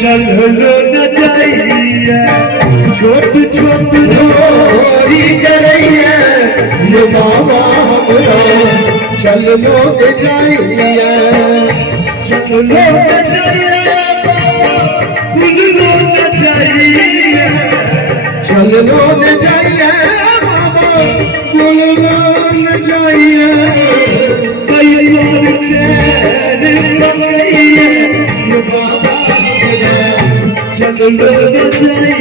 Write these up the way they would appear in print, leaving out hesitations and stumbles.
चलो न जाइए छोट छोट रोरी करैया ये बाबा हमरा चलो न जाइए चलो न जाइए चलो न जाइए चलो न जाइए बाबा चलो न जाइए कई बाबा चलो न जाइए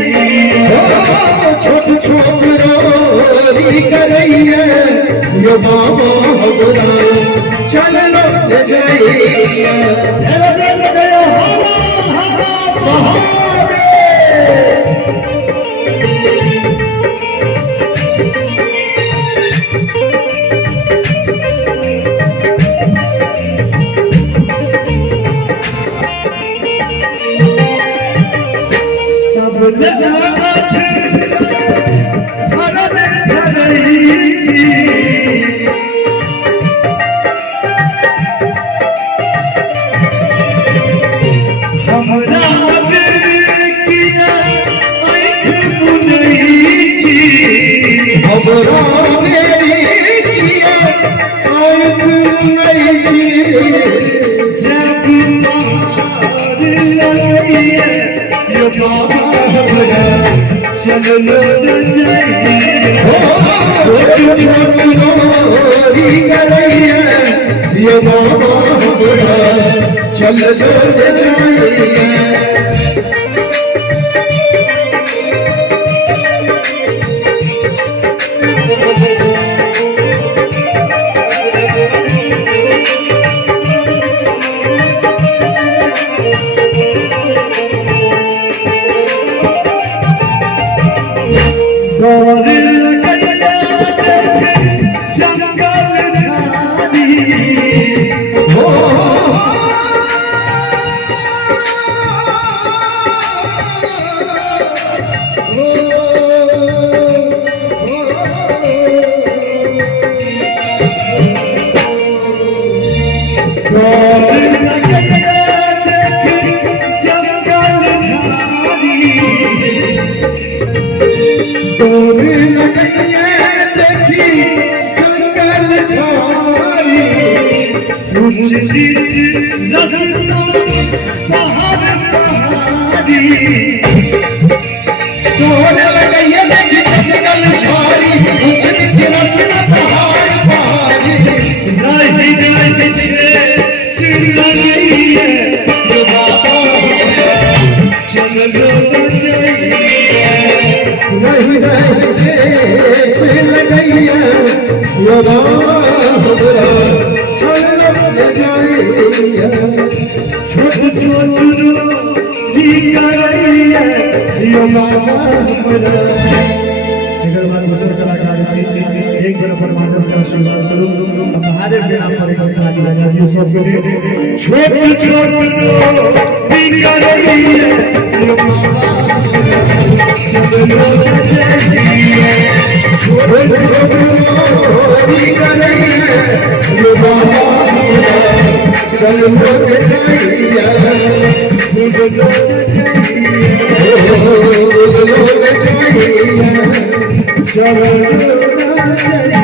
छोट छोट रोरी करैया ये बाबा हमरा चलो न जाइए चलो न जाइए छोट छोट रोरी करैया ये बाबा हमरा चलो न जाइए छोट छोट रोरी करैया ये बाबा हमरा एकर बाद दूसरा कलाकार एक बार परमात्मा का आशीर्वाद स्वरूप महादेव के नाम पर एक ताली बजा दियो सबके छोट छोट रोरी करैया ये बाबा चलो न जाइए छोट छोट रोरी करैया ये बाबा चलो न जाइए चलो न जाइए